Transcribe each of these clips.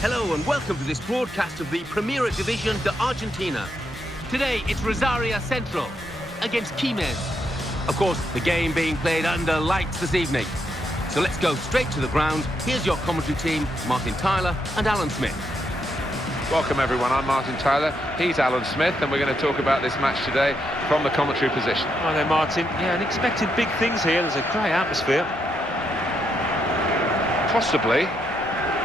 Hello and welcome to this broadcast of the Primera División de Argentina. Today it's Rosario Central against Quilmes. Of course, the game being played under lights this evening. So let's go straight to the ground. Here's your commentary team, Martin Tyler and Alan Smith. Welcome everyone, I'm Martin Tyler, he's Alan Smith, and we're going to talk about this match today from the commentary position. Hi there Martin, yeah, and expected big things here. There's a great atmosphere. Possibly,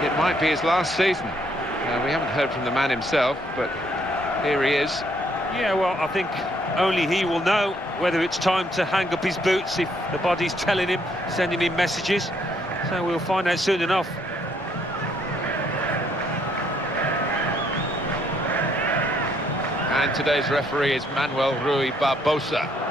it might be his last season. We haven't heard from the man himself, but here he is. Yeah, well, I think only he will know whether it's time to hang up his boots, if the body's telling him, sending him messages. So we'll find out soon enough. And today's referee is Manuel Rui Barbosa.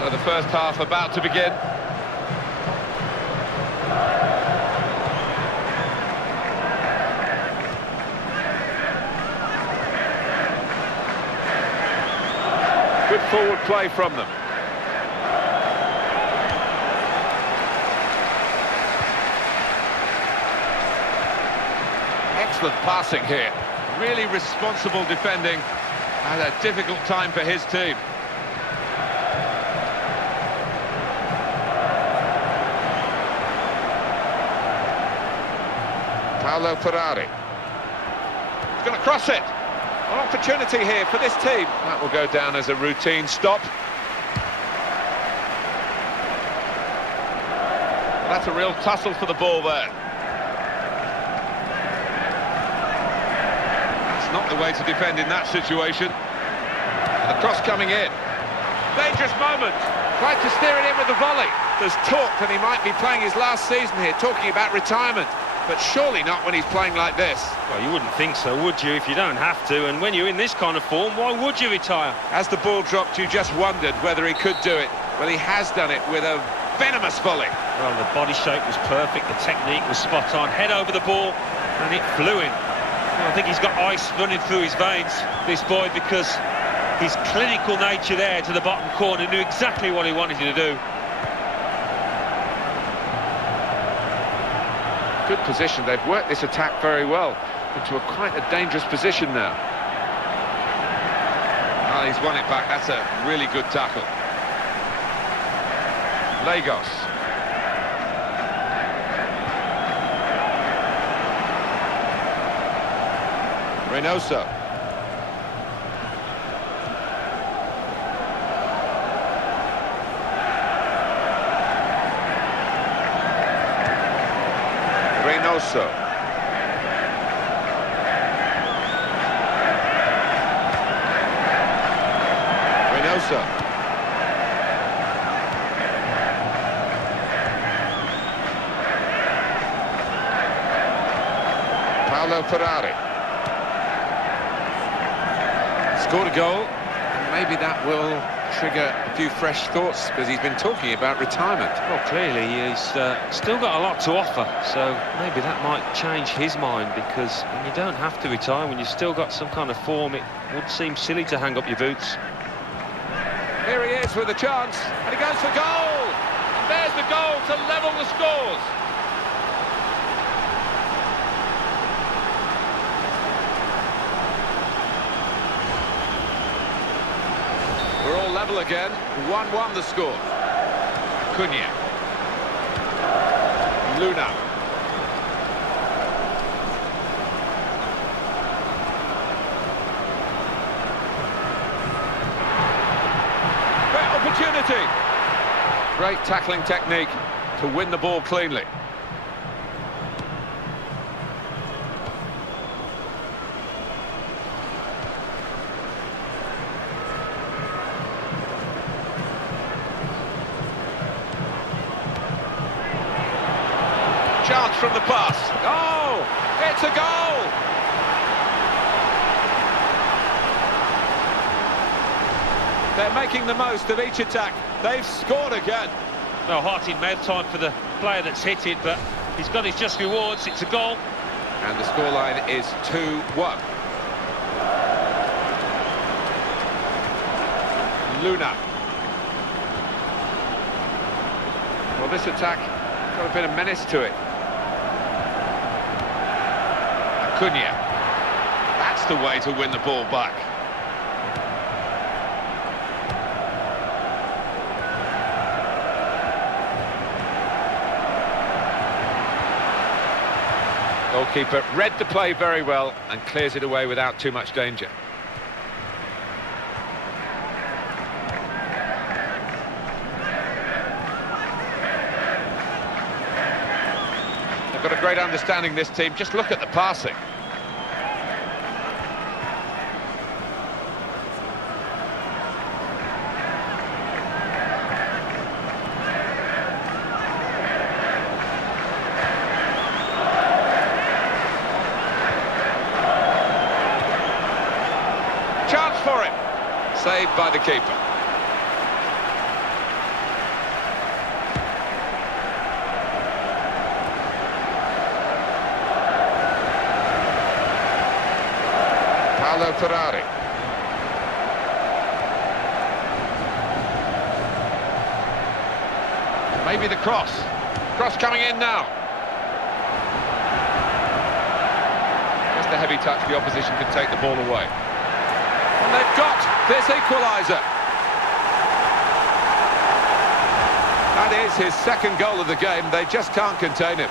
So the first half about to begin. Good forward play from them. Excellent passing here. Really responsible defending at a difficult time for his team. Paolo Ferrari. He's going to cross it. An opportunity here for this team. That will go down as a routine stop. That's a real tussle for the ball there. That's not the way to defend in that situation. The cross coming in. Dangerous moment. Tried to steer it in with the volley. There's talk that he might be playing his last season here, talking about retirement. But surely not when he's playing like this. Well, you wouldn't think so, would you, if you don't have to? And when you're in this kind of form, why would you retire? As the ball dropped, you just wondered whether he could do it. Well, he has done it with a venomous volley. Well, the body shape was perfect, the technique was spot on. Head over the ball, and it flew in. Well, I think he's got ice running through his veins, this boy, because his clinical nature there to the bottom corner knew exactly what he wanted to do. Good position. They've worked this attack very well into quite a dangerous position now. Oh, he's won it back. That's a really good tackle. Lagos. Reynoso. Reynoso. Reynoso. Paolo Ferrari. Scored a goal. Maybe that will trigger a few fresh thoughts, because he's been talking about retirement. Well, clearly he's still got a lot to offer, so maybe that might change his mind, because when you don't have to retire, when you've still got some kind of form, it would seem silly to hang up your boots. Here he is with a chance, and he goes for goal! And there's the goal to level the scores! We're all level again. 1-1 the score. Cunha. Luna. Great opportunity. Great tackling technique to win the ball cleanly. Chance from the pass. Oh! It's a goal! They're making the most of each attack. They've scored again. Well, heart in mouth time for the player that's hit it, but he's got his just rewards. It's a goal. And the scoreline is 2-1. Luna. Well, this attack got a bit of menace to it. Acuna. That's the way to win the ball back. Goalkeeper read the play very well and clears it away without too much danger. They've got a great understanding, this team. Just look at the passing. Chance for him. Saved by the keeper. Ferrari. Maybe the cross. Cross coming in now. Just a heavy touch, the opposition can take the ball away. And they've got this equaliser. That is his second goal of the game. They just can't contain him.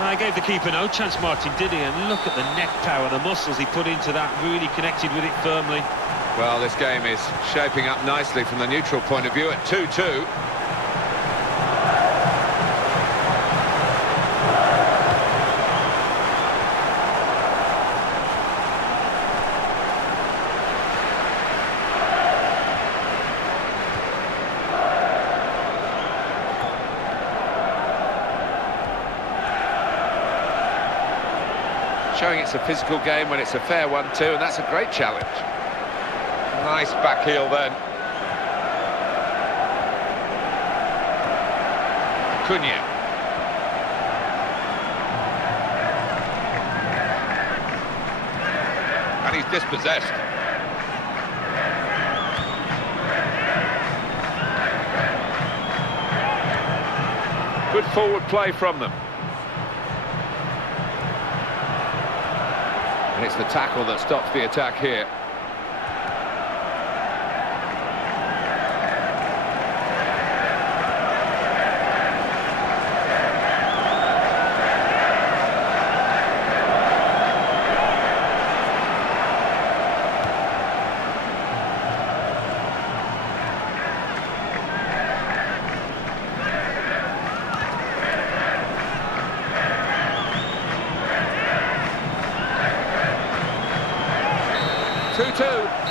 I gave the keeper no chance, Martin, did he? And look at the neck power, the muscles he put into that, really connected with it firmly. Well, this game is shaping up nicely from the neutral point of view at 2-2. Showing it's a physical game when it's a fair one too, and that's a great challenge. Nice back heel then. Acuna. And he's dispossessed. Good forward play from them. And it's the tackle that stops the attack here.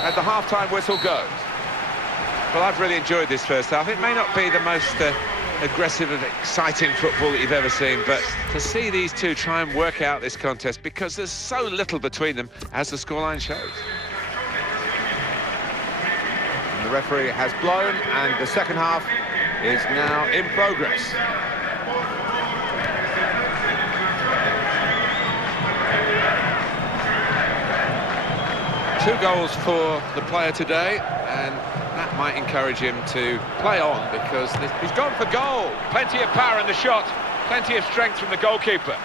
As the half-time whistle goes. Well, I've really enjoyed this first half. It may not be the most aggressive and exciting football that you've ever seen, but to see these two try and work out this contest, because there's so little between them, as the scoreline shows. And the referee has blown, and the second half is now in progress. Two goals for the player today, and that might encourage him to play on, because he's gone for goal. Plenty of power in the shot, plenty of strength from the goalkeeper.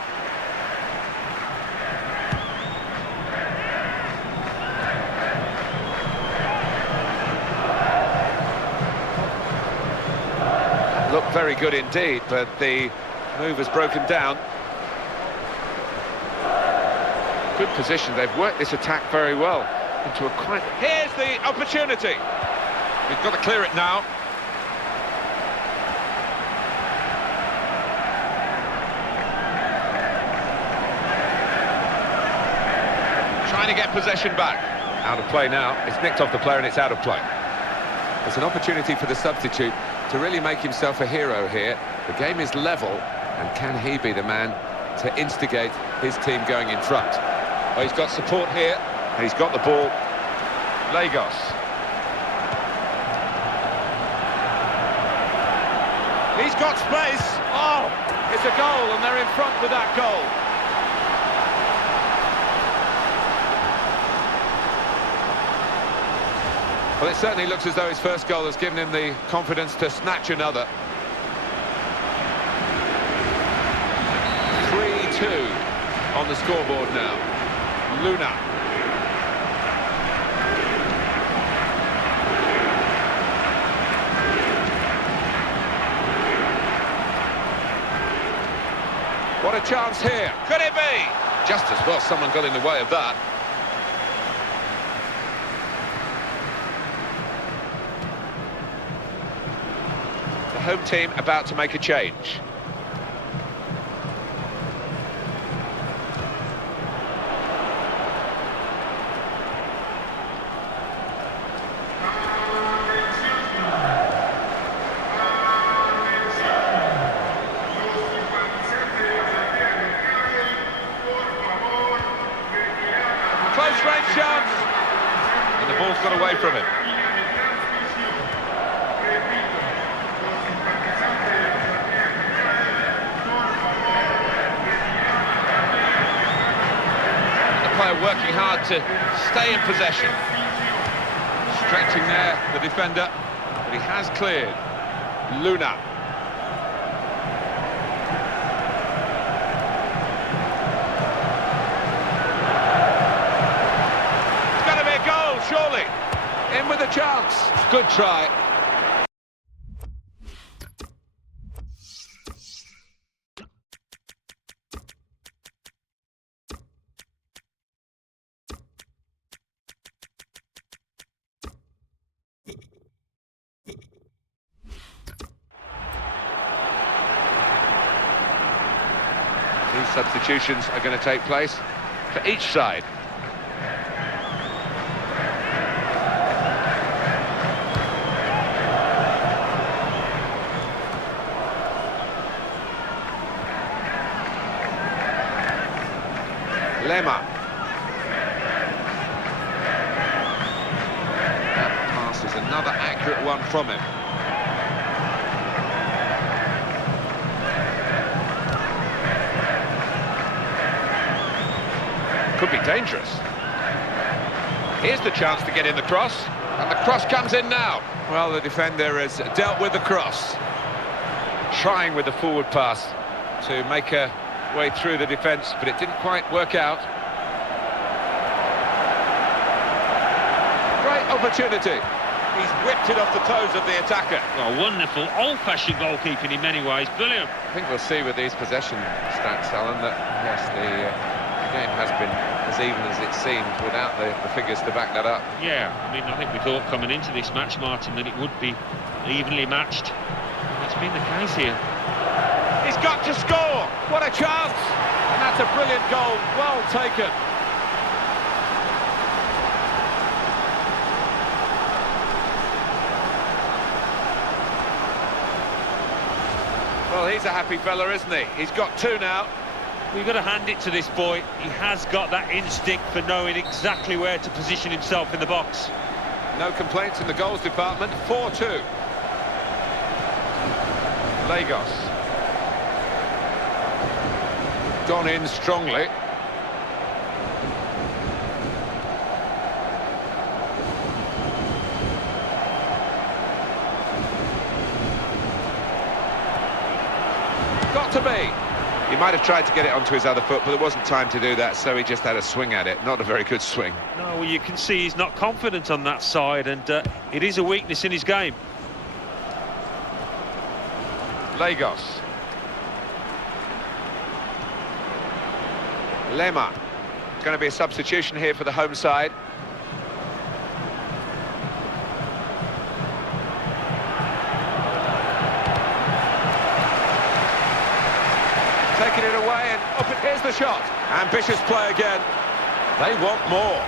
Looked very good indeed, but the move has broken down. Good position, they've worked this attack very well. Into a quite... Here's the opportunity. We've got to clear it now. Trying to get possession back. Out of play now. It's nicked off the player and it's out of play. It's an opportunity for the substitute to really make himself a hero here. The game is level, and can he be the man to instigate his team going in front. Well, he's got support here, and he's got the ball. Lagos. He's got space. Oh, it's a goal, and they're in front with that goal. Well, it certainly looks as though his first goal has given him the confidence to snatch another. 3-2 on the scoreboard now. Luna. What a chance here. Could it be? Just as well someone got in the way of that. The home team about to make a change. Close range chance, and the ball's got away from him. And the player working hard to stay in possession. Stretching there, the defender, but he has cleared. Luna. Surely, in with a chance. Good try. These substitutions are going to take place for each side. Lema. That pass is another accurate one from him. Could be dangerous. Here's the chance to get in the cross, and the cross comes in now. Well, the defender has dealt with the cross, trying with the forward pass to make a way through the defence, but it didn't quite work out. Great opportunity. He's whipped it off the toes of the attacker. Well, wonderful, old-fashioned goalkeeping in many ways, brilliant. I think we'll see with these possession stats, Alan, that yes, the game has been as even as it seemed without the figures to back that up. Yeah, I mean, I think we thought coming into this match, Martin, that it would be evenly matched. It's been the case here. He's got to score! What a chance! And that's a brilliant goal, well taken. Well, he's a happy fella, isn't he? He's got two now. We've got to hand it to this boy. He has got that instinct for knowing exactly where to position himself in the box. No complaints in the goals department. 4-2. Lagos. Gone in strongly. Got to be. He might have tried to get it onto his other foot, but there wasn't time to do that, so he just had a swing at it. Not a very good swing. No, well, you can see he's not confident on that side, and it is a weakness in his game. Lagos. Lema. Going to be a substitution here for the home side. Taking it away, and up it, here's the shot. Ambitious play again. They want more.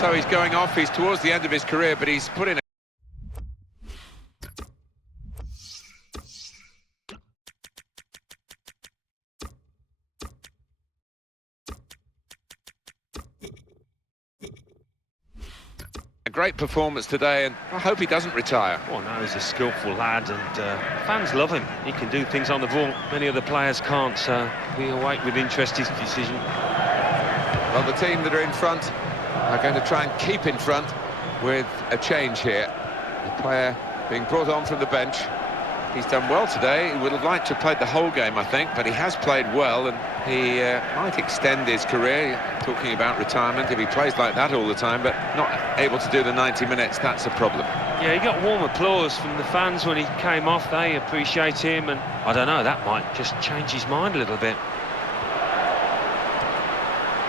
So he's going off, he's towards the end of his career, but he's put in a great performance today, and I hope he doesn't retire. Oh no, he's a skillful lad, and fans love him. He can do things on the ball many other players can't, so we await with interest his decision. Well, the team that are in front are going to try and keep in front with a change here. The player being brought on from the bench. He's done well today. He would have liked to have played the whole game, I think, but he has played well, and he might extend his career. Talking about retirement, if he plays like that all the time, but not able to do the 90 minutes, that's a problem. Yeah, he got warm applause from the fans when he came off. They appreciate him, and I don't know, that might just change his mind a little bit.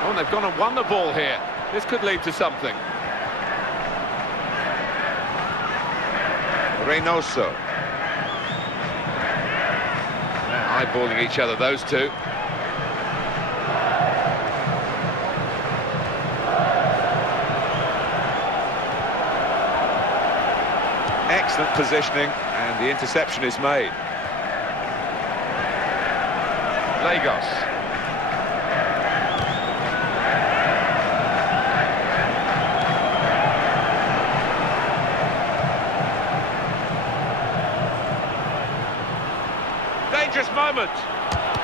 Oh, they've gone and won the ball here. This could lead to something. Reynoso. They're eyeballing each other, those two. Excellent positioning, and the interception is made. Lagos. Dangerous moment.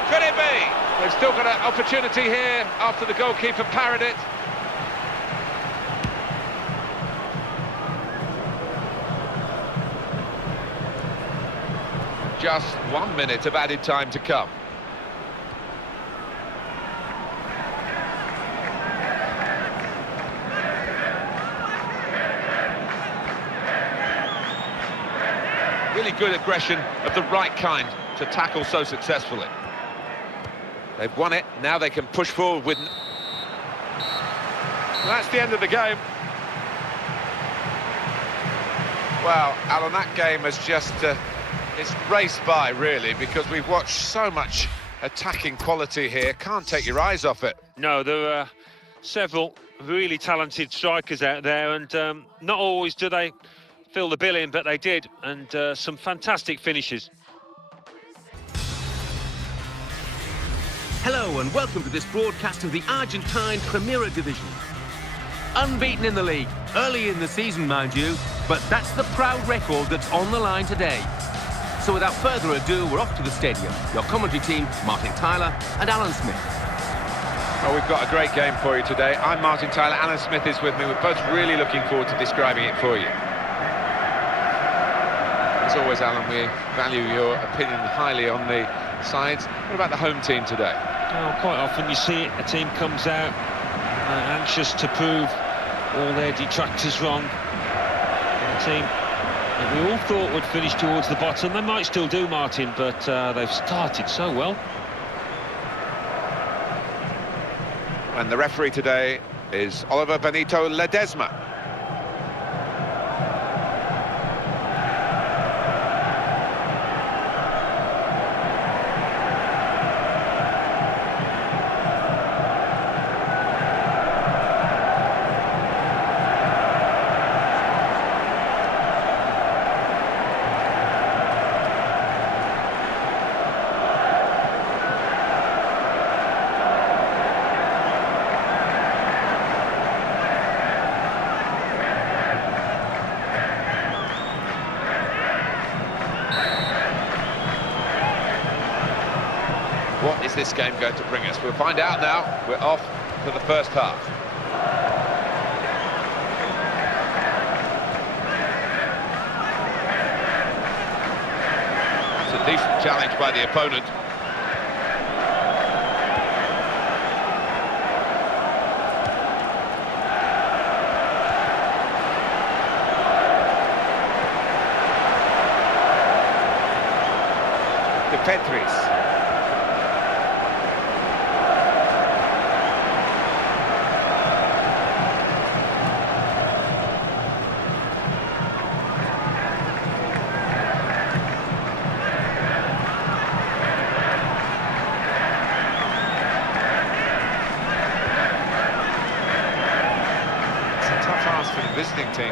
Could it be? They've still got an opportunity here after the goalkeeper parried it. Just 1 minute of added time to come. Really good aggression of the right kind to tackle so successfully. They've won it, now they can push forward with... That's the end of the game. Well, Alan, that game has just... it's raced by, really, because we've watched so much attacking quality here. Can't take your eyes off it. No, there are several really talented strikers out there, and not always do they fill the bill in, but they did, and some fantastic finishes. Hello and welcome to this broadcast of the Argentine Primera Division. Unbeaten in the league, early in the season, mind you, but that's the proud record that's on the line today. So without further ado, we're off to the stadium. Your commentary team, Martin Tyler and Alan Smith. Well, we've got a great game for you today. I'm Martin Tyler, Alan Smith is with me. We're both really looking forward to describing it for you. As always, Alan, we value your opinion highly on the sides. What about the home team today? Well, quite often you see it, a team comes out anxious to prove all their detractors wrong. And a team that we all thought would finish towards the bottom. They might still do, Martin, but they've started so well. And the referee today is Oliver Benito Ledesma. What is this game going to bring us? We'll find out now. We're off to the first half. It's a decent challenge by the opponent. De Petris.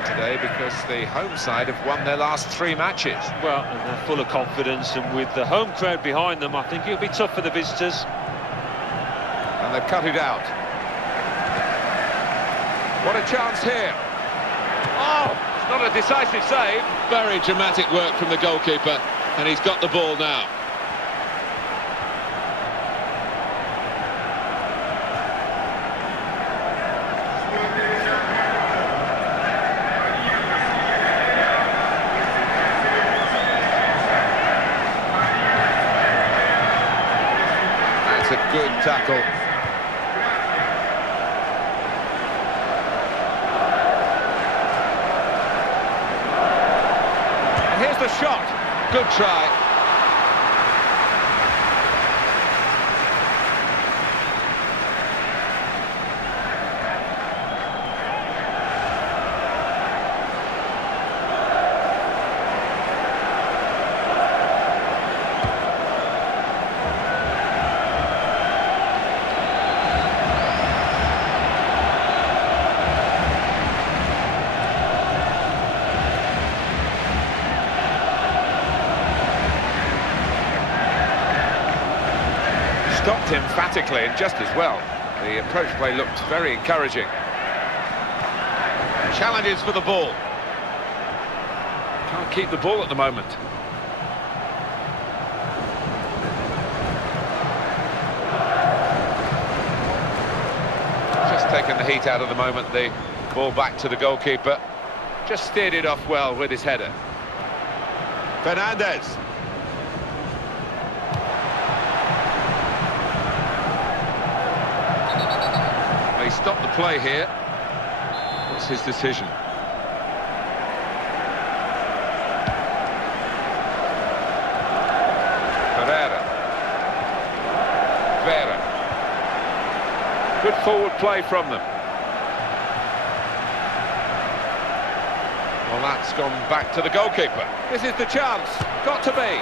today because the home side have won their last 3 matches. Well, and they're full of confidence, and with the home crowd behind them, I think it'll be tough for the visitors. And they've cut it out. What a chance here. Oh, it's not a decisive save. Very dramatic work from the goalkeeper, and he's got the ball now. That's a good tackle. Here's the shot. Good try. Stopped emphatically and just as well. The approach play looked very encouraging. Challenges for the ball. Can't keep the ball at the moment. Just taking the heat out of the moment. The ball back to the goalkeeper. Just steered it off well with his header. Fernandez. He stopped the play here. What's his decision? Vera. Good forward play from them. Well, that's gone back to the goalkeeper. This is the chance. Got to be.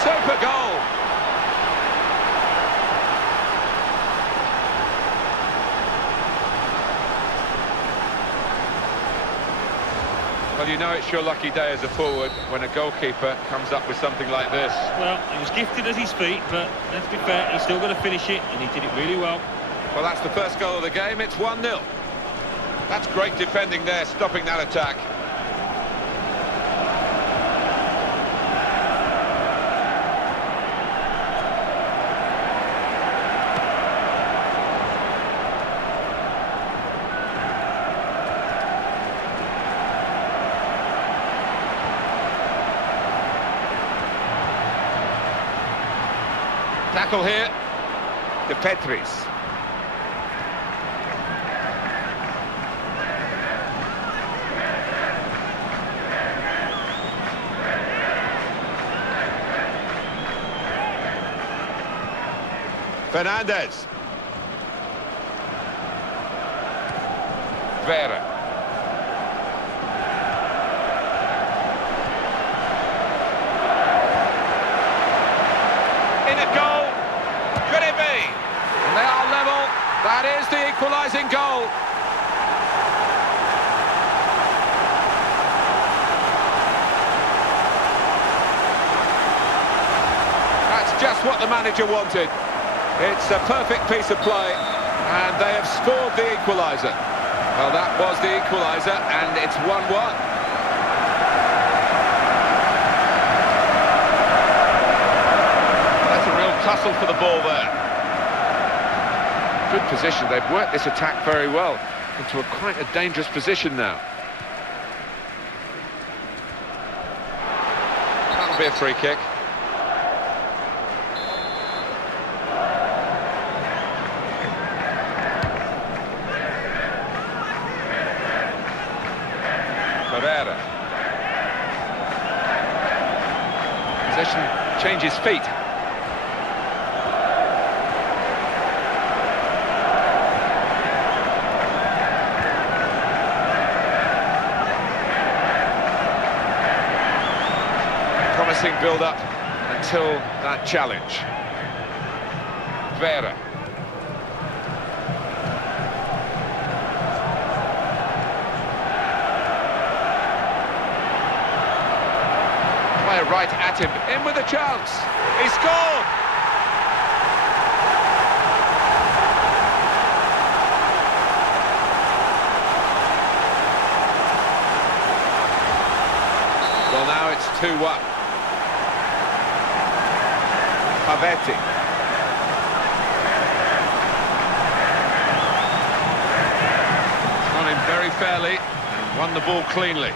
Super goal. Well, you know it's your lucky day as a forward when a goalkeeper comes up with something like this. Well, he was gifted at his feet, but let's be fair, he's still going to finish it, and he did it really well. Well, that's the first goal of the game. It's 1-0. That's great defending there, stopping that attack. Tackle here, De Petris. Fernandez. Vera. In a goal. Could it be? And they are level. That is the equalising goal. That's just what the manager wanted. It's a perfect piece of play, and they have scored the equaliser. Well, that was the equaliser, and it's 1-1. Tussle for the ball there. Good position. They've worked this attack very well into quite a dangerous position now. That'll be a free kick. Pereira. Possession changes feet. Promising build-up until that challenge. Vera. player right at him. In with a chance. He scored! Well, now it's 2-1. Pavetti. Got him very fairly and won the ball cleanly.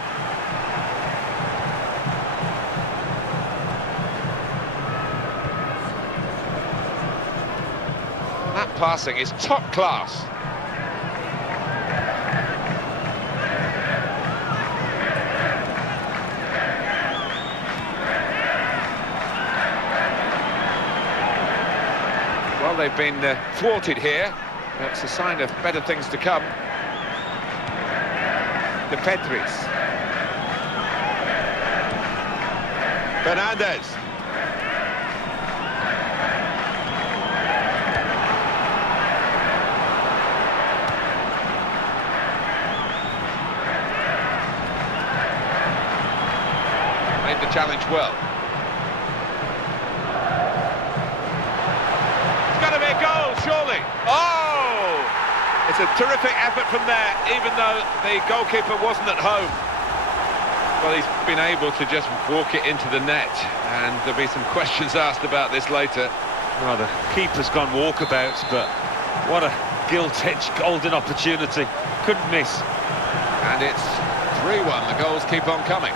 That passing is top class. Well, they've been thwarted here. That's a sign of better things to come. The Pedris. Fernandez. Made the challenge well. It's got to be a goal, surely. Oh! It's a terrific effort from there, even though the goalkeeper wasn't at home. Well, he's been able to just walk it into the net, and there'll be some questions asked about this later. Well, the keeper's gone walkabouts, but what a gilt-edged golden opportunity. Couldn't miss. And it's 3-1. The goals keep on coming.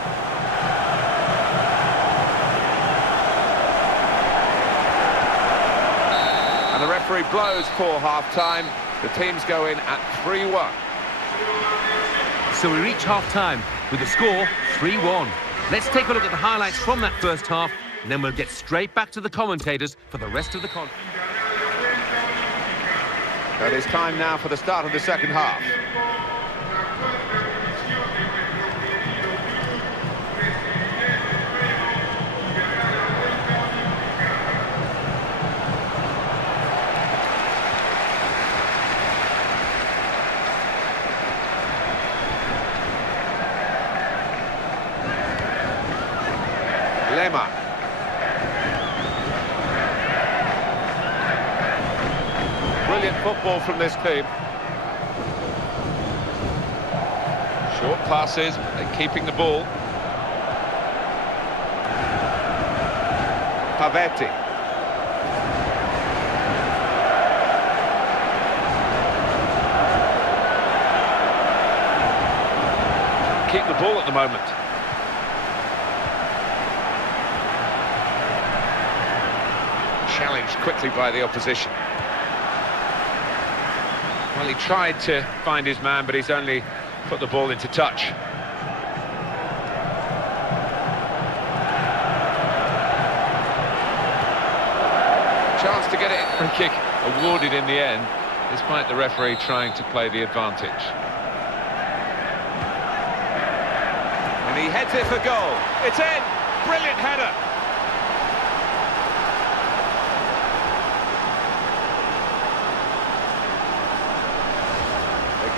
And the referee blows for half-time. The teams go in at 3-1. So we reach half-time with the score 3-1. Let's take a look at the highlights from that first half, and then we'll get straight back to the commentators for the rest of the con. So it is time now for the start of the second half. Lema. Brilliant football from this team. Short passes, they're keeping the ball. Pavetti. Keep the ball at the moment. Challenged quickly by the opposition. Well, he tried to find his man, but he's only put the ball into touch. Chance to get it. Free kick awarded in the end, despite the referee trying to play the advantage. And he heads it for goal. It's in! Brilliant header!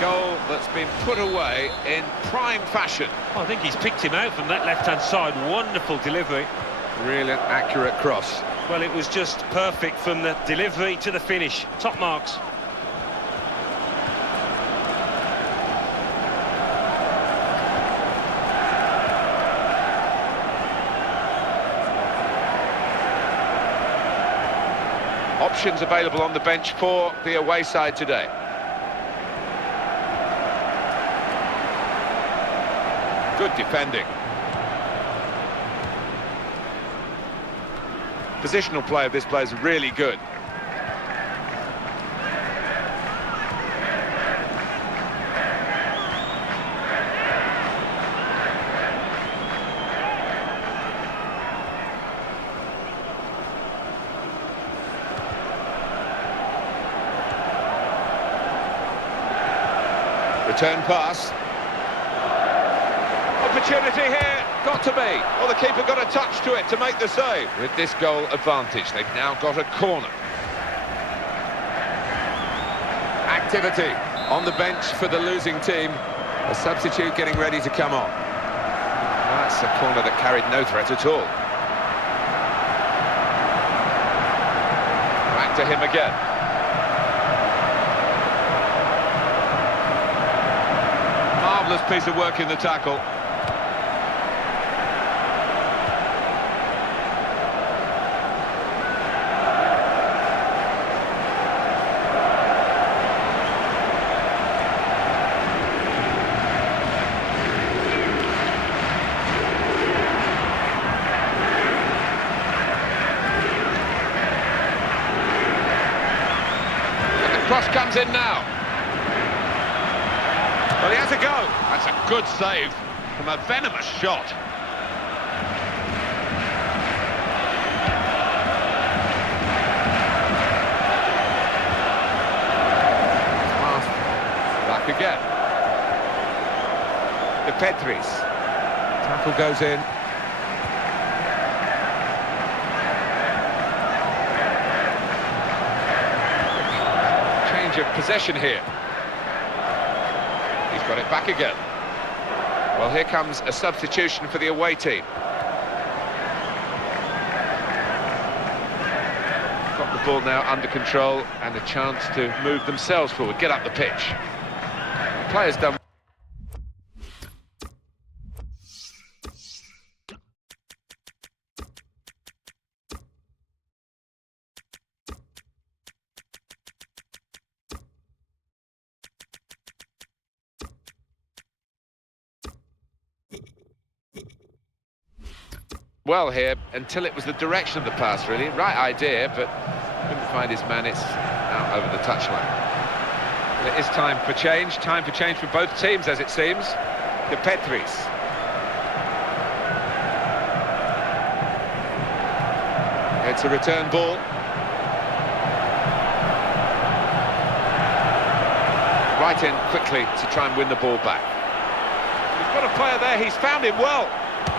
Goal that's been put away in prime fashion. I think he's picked him out from that left-hand side. Wonderful delivery. Really an accurate cross. Well, it was just perfect from the delivery to the finish. Top marks. Options available on the bench for the away side today. Good defending. Positional play of this player is really good. Return pass. Opportunity here, got to be. Well, the keeper got a touch to it to make the save. With this goal advantage, they've now got a corner. Activity on the bench for the losing team. A substitute getting ready to come on. That's a corner that carried no threat at all. Back to him again. Marvellous piece of work in the tackle. Cross comes in now. Well, he has a go. That's a good save from a venomous shot. Pass back again. Ep.2. Tackle goes in. Of possession here. He's got it back again. Well, here comes a substitution for the away team. Got the ball now under control and a chance to move themselves forward, get up the pitch. The player's done. Well here, until it was the direction of the pass, really. Right idea, but couldn't find his man. It's out over the touchline. Well, it is time for change for both teams, as it seems. Ep.2. It's a return ball. Right in quickly to try and win the ball back. He's got a player there, he's found him well.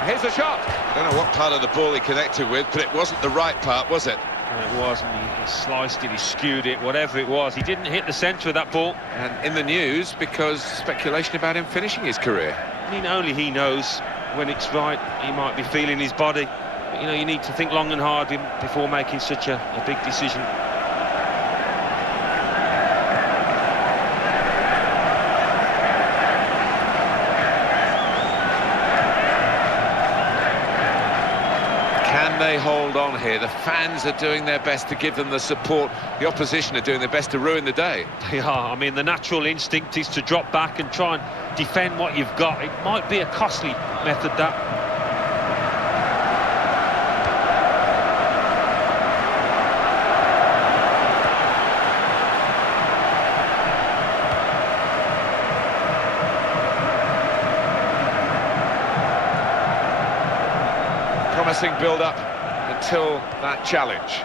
Here's a shot. I don't know what part of the ball he connected with, but it wasn't the right part, was it? No, it wasn't. He sliced it, he skewed it, whatever it was. He didn't hit the centre of that ball. And in the news, because speculation about him finishing his career. I mean, only he knows when it's right. He might be feeling his body. But, you know, you need to think long and hard before making such a big decision. Can they hold on here? The fans are doing their best to give them the support. The opposition are doing their best to ruin the day. They are. I mean, the natural instinct is to drop back and try and defend what you've got. It might be a costly method, that. Promising build-up until that challenge.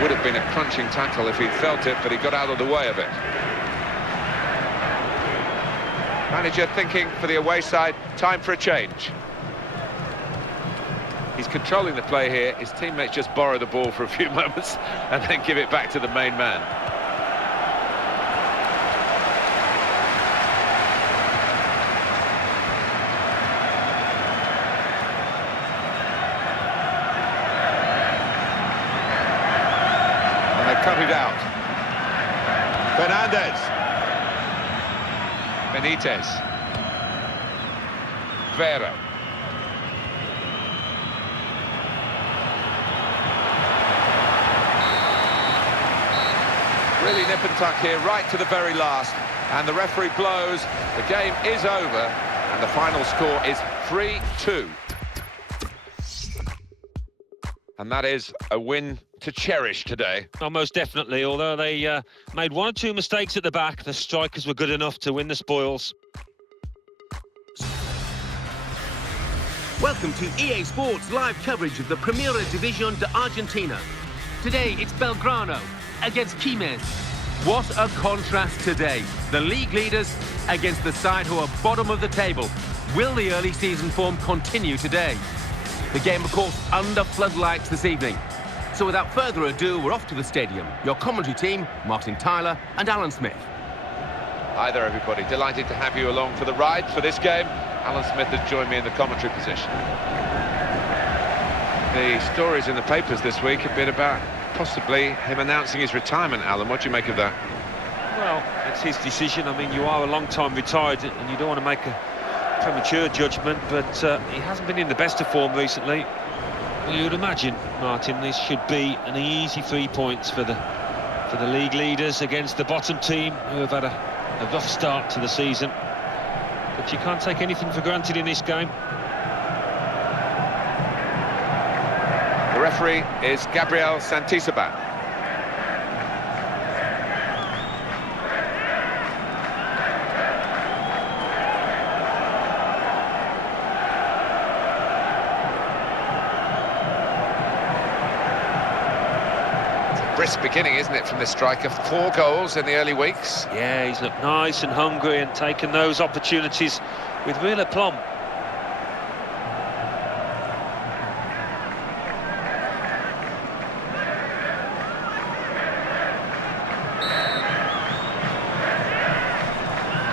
Would have been a crunching tackle if he'd felt it, but he got out of the way of it. Manager thinking for the away side, time for a change. He's controlling the play here. His teammates just borrow the ball for a few moments and then give it back to the main man. And they cut it out. Fernandez. Benitez. Vera. Really nip and tuck here, right to the very last. And the referee blows. The game is over. And the final score is 3-2. And that is a win to cherish today. Oh, most definitely. Although they made one or two mistakes at the back, the strikers were good enough to win the spoils. Welcome to EA Sports live coverage of the Primera División de Argentina. Today it's Belgrano against Quilmes. What a contrast today. The league leaders against the side who are bottom of the table. Will the early season form continue today? The game, of course, under floodlights this evening. So without further ado, we're off to the stadium. Your commentary team, Martin Tyler and Alan Smith. Hi there, everybody. Delighted to have you along for the ride for this game. Alan Smith has joined me in the commentary position. The stories in the papers this week have been about possibly him announcing his retirement. Alan, what do you make of that? Well, it's his decision. I mean, you are a long time retired and you don't want to make a premature judgment, but he hasn't been in the best of form recently. Well, you would imagine, Martin, this should be an easy 3 points for the league leaders against the bottom team who have had a rough start to the season. But you can't take anything for granted in this game. The referee is Gabriel Santisaban. Brisk beginning, isn't it, from this striker? 4 goals in the early weeks. Yeah, he's looked nice and hungry and taken those opportunities with real aplomb.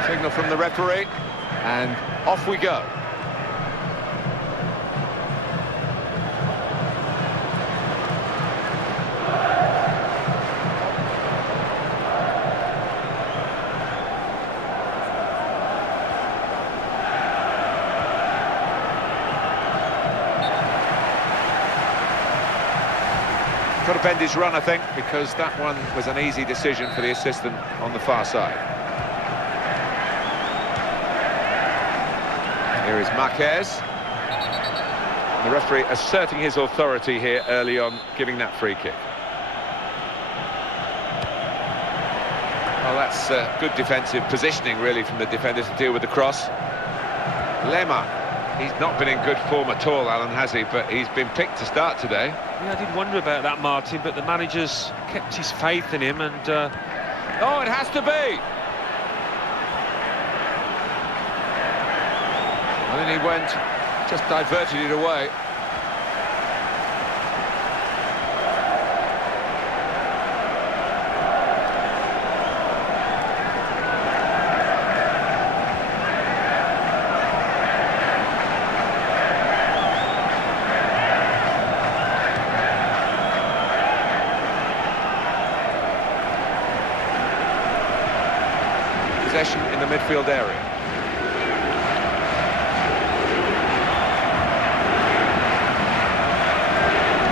Signal from the referee, and off we go. Got to bend his run, I think, because that one was an easy decision for the assistant on the far side. Here is Marquez. The referee asserting his authority here early on, giving that free kick. Well, that's good defensive positioning, really, from the defenders to deal with the cross. Lema, he's not been in good form at all, Alan, has he? But he's been picked to start today. Yeah, I did wonder about that, Martin, but the manager's kept his faith in him and... Oh, it has to be! And then he went, just diverted it away. Possession in the midfield area.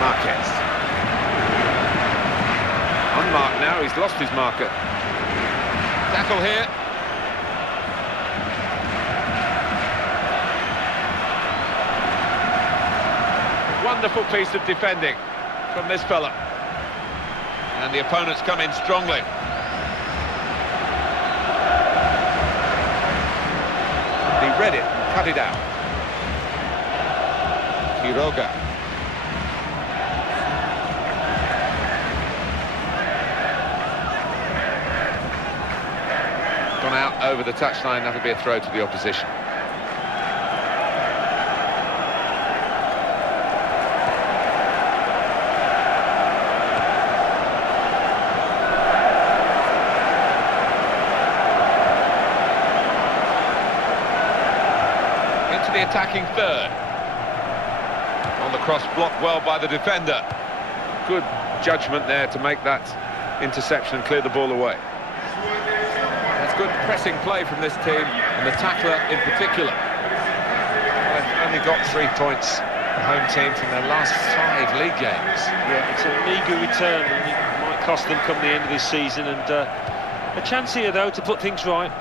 Marquez. Unmarked now, he's lost his marker. Tackle here. Wonderful piece of defending from this fella. And the opponents come in strongly. He read it and cut it out. Quiroga. Gone out over the touchline, that'll be a throw to the opposition. The attacking third. On the cross, blocked well by the defender. Good judgment there to make that interception and clear the ball away. That's good pressing play from this team, and the tackler in particular. They've only got 3 points, the home team, from their last 5 league games. Yeah, it's a meagre return, and it might cost them come the end of this season, and a chance here, though, to put things right.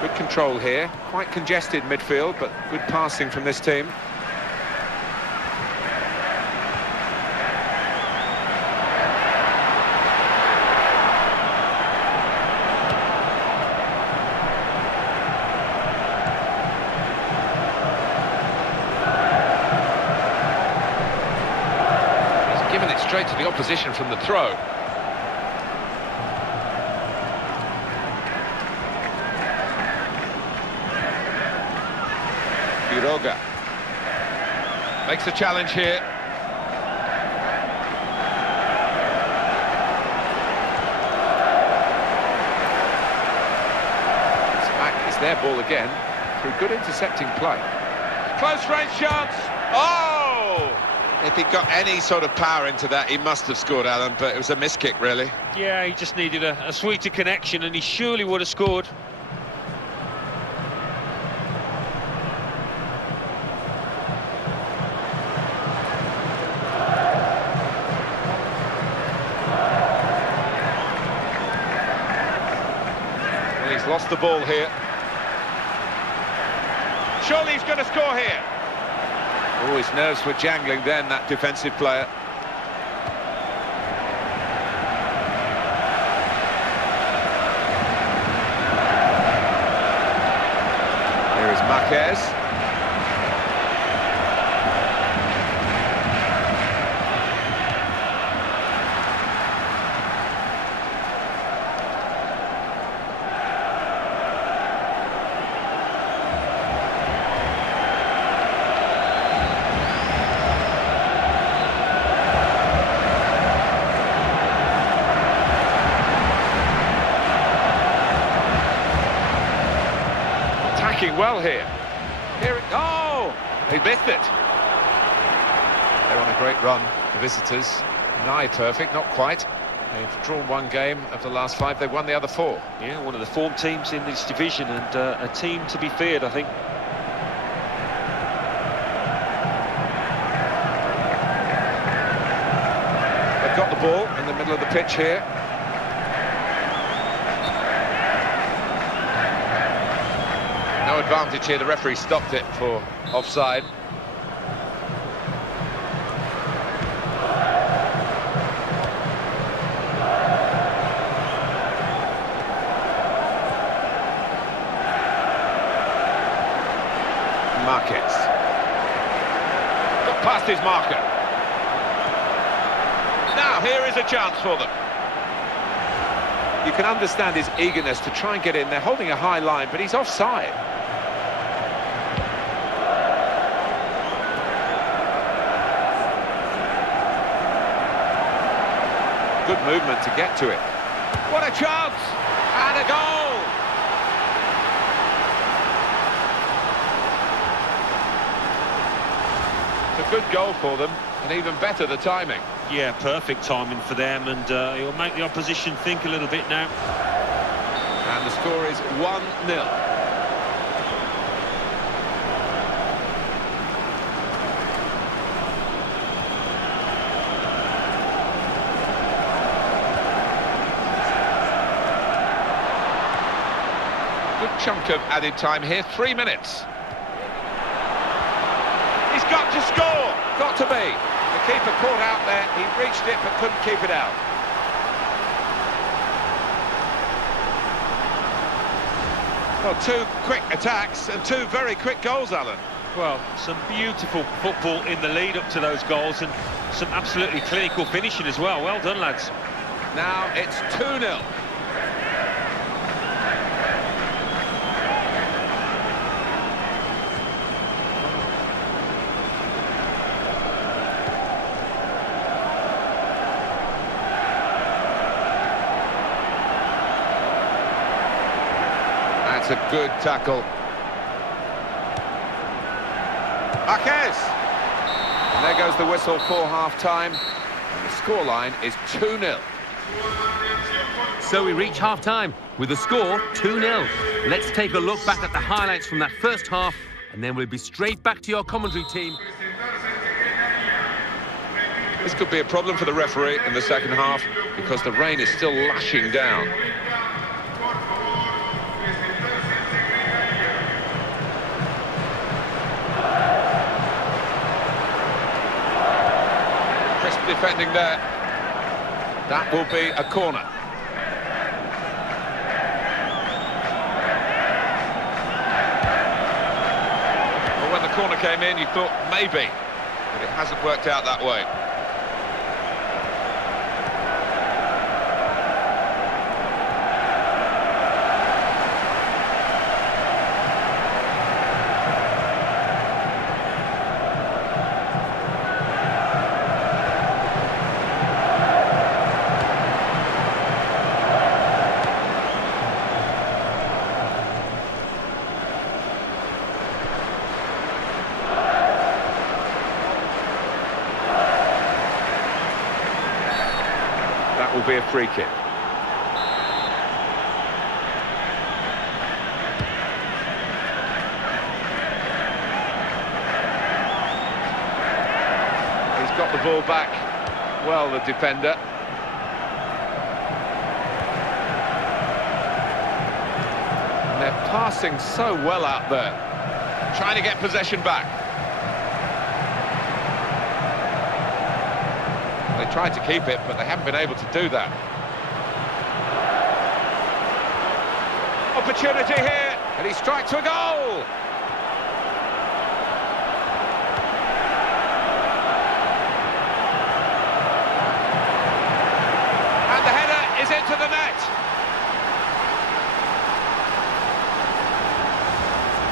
Good control here, quite congested midfield, but good passing from this team. straight to the opposition from the throw. Quiroga makes a challenge here. It's back, it's their ball again through good intercepting play. Close range chance. Oh! If he got any sort of power into that, he must have scored, Alan, but it was a miss kick, really. Yeah, he just needed a sweeter connection, and he surely would have scored. Well, he's lost the ball here. Surely he's going to score here. Oh, his nerves were jangling then, that defensive player. Here is Marquez. Well here. Oh! He missed it. They're on a great run, the visitors. Nigh perfect, not quite. They've drawn one game of the last 5. They've won the other 4. Yeah, one of the form teams in this division, and a team to be feared, I think. They've got the ball in the middle of the pitch here. No advantage here, the referee stopped it for offside. Marquez. Got past his marker. Now here is a chance for them. You can understand his eagerness to try and get in. They're holding a high line, but he's offside. Good movement to get to it. What a chance! And a goal! It's a good goal for them, and even better the timing. Yeah, perfect timing for them, and it'll make the opposition think a little bit now. And the score is 1-0. Good chunk of added time here, 3 minutes. He's got to score, got to be. The keeper caught out there, he reached it but couldn't keep it out. Well, 2 quick attacks and 2 very quick goals, Alan. Well, some beautiful football in the lead up to those goals, and some absolutely clinical finishing as well. Well done, lads. Now it's 2-0. That's a good tackle. Marquez! And there goes the whistle for half-time. And the scoreline is 2-0. So we reach half-time with the score 2-0. Let's take a look back at the highlights from that first half, and then we'll be straight back to your commentary team. This could be a problem for the referee in the second half because the rain is still lashing down. Crisp defending there. That will be a corner. Well, when the corner came in, you thought maybe, but it hasn't worked out that way. that will be a free kick. He's got the ball back. Well, the defender. And they're passing so well out there. Trying to get possession back. They tried to keep it, but they haven't been able to do that. Opportunity here, and he strikes a goal! And the header is into the net.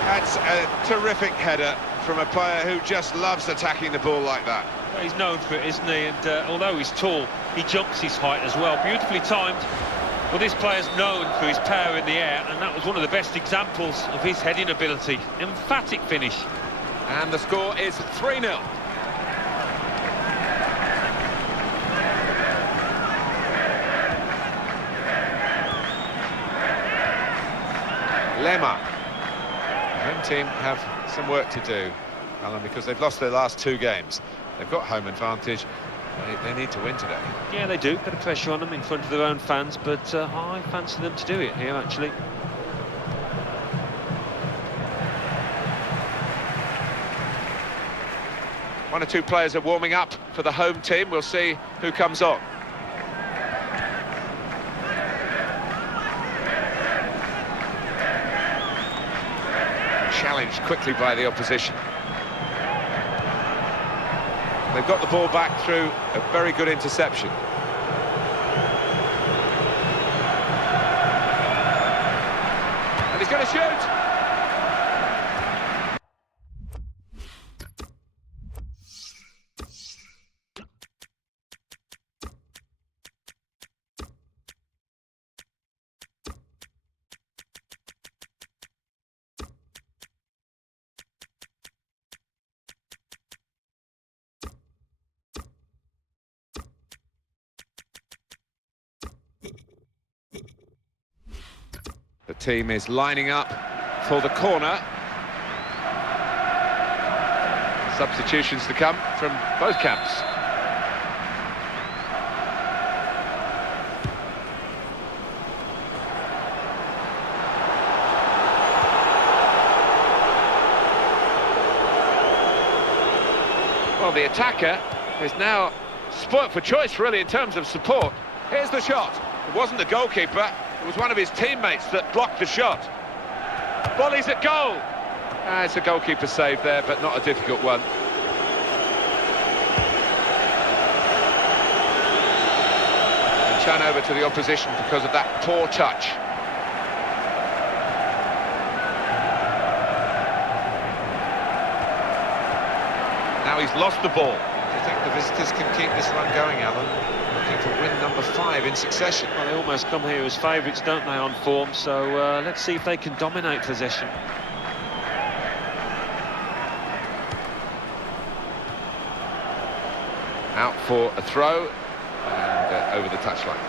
That's a terrific header from a player who just loves attacking the ball like that. He's known for it, isn't he? And although he's tall, he jumps his height as well. Beautifully timed. Well, this player's known for his power in the air, and that was one of the best examples of his heading ability. Emphatic finish. And the score is 3-0. Lema. The home team have some work to do, Alan, because they've lost their last 2 games. They've got home advantage. They need to win today. Yeah, they do. Bit of pressure on them in front of their own fans, but I fancy them to do it here, actually. One or two players are warming up for the home team. We'll see who comes on. Challenged quickly by the opposition. They've got the ball back through a very good interception. And he's going to shoot! The team is lining up for the corner. Substitutions to come from both camps. Well, the attacker is now spoilt for choice, really, in terms of support. Here's the shot. It wasn't the goalkeeper. It was one of his teammates that blocked the shot. Volley's at goal. It's a goalkeeper save there, but not a difficult one. And turn over to the opposition because of that poor touch. Now he's lost the ball. Do you think the visitors can keep this run going, Alan? Looking for win number 5 in succession. Well, they almost come here as favourites, don't they, on form? So let's see if they can dominate possession. Out for a throw and over the touchline.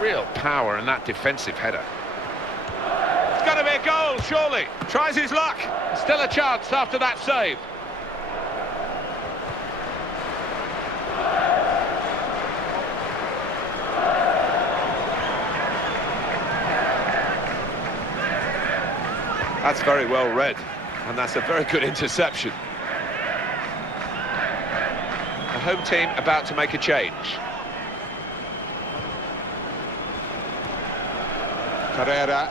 Real power in that defensive header. It's got to be a goal, surely. Tries his luck. Still a chance after that save. That's very well read, and that's a very good interception. The home team about to make a change. Carrera.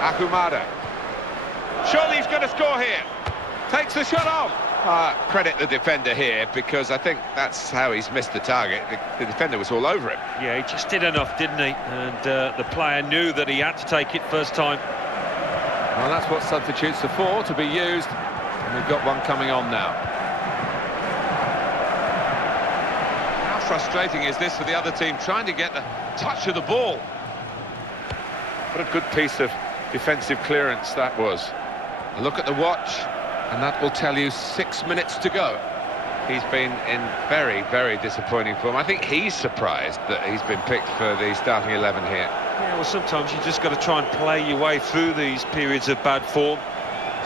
Akumada. Surely he's going to score here. Takes the shot off. Credit the defender here, because I think that's how he's missed the target. The defender was all over him. Yeah, he just did enough, didn't he? And the player knew that he had to take it first time. Well, that's what substitutes are for, to be used. And we've got one coming on now. How frustrating is this for the other team, trying to get the touch of the ball? What a good piece of defensive clearance that was. A look at the watch, and that will tell you 6 minutes to go. He's been in very, very disappointing form. I think he's surprised that he's been picked for the starting 11 here. Yeah, well, sometimes you just got to try and play your way through these periods of bad form.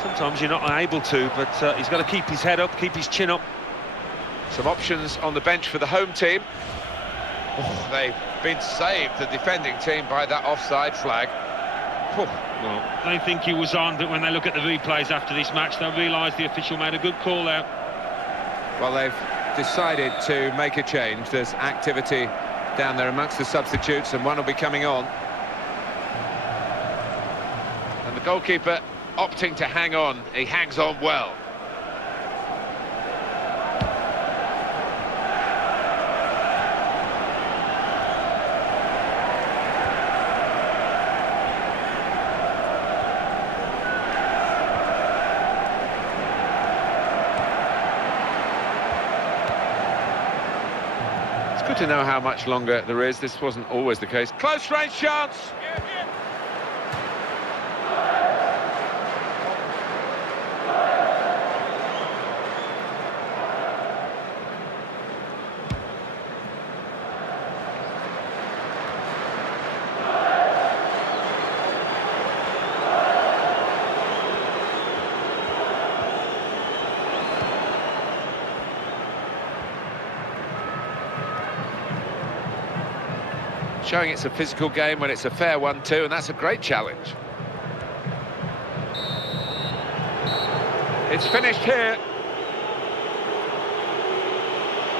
Sometimes you're not able to, but he's got to keep his head up, keep his chin up. Some options on the bench for the home team. Oh, they've been saved, the defending team, by that offside flag. Oh. Well, they think he was on, but when they look at the replays after this match, they'll realise the official made a good call out. Well, they've decided to make a change. There's activity down there amongst the substitutes, and one will be coming on. And the goalkeeper opting to hang on. He hangs on well. Good to know how much longer there is. This wasn't always the case. Close range chance. Showing it's a physical game when it's a fair one too, and that's a great challenge. It's finished here.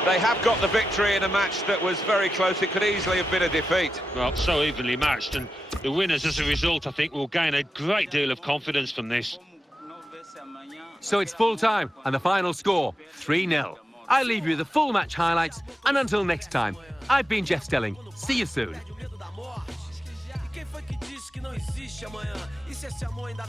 They have got the victory in a match that was very close. It could easily have been a defeat. Well, so evenly matched, and the winners as a result, I think, will gain a great deal of confidence from this. So it's full time, and the final score, 3-0. I leave you the full match highlights, and until next time, I've been Jeff Stelling. See you soon.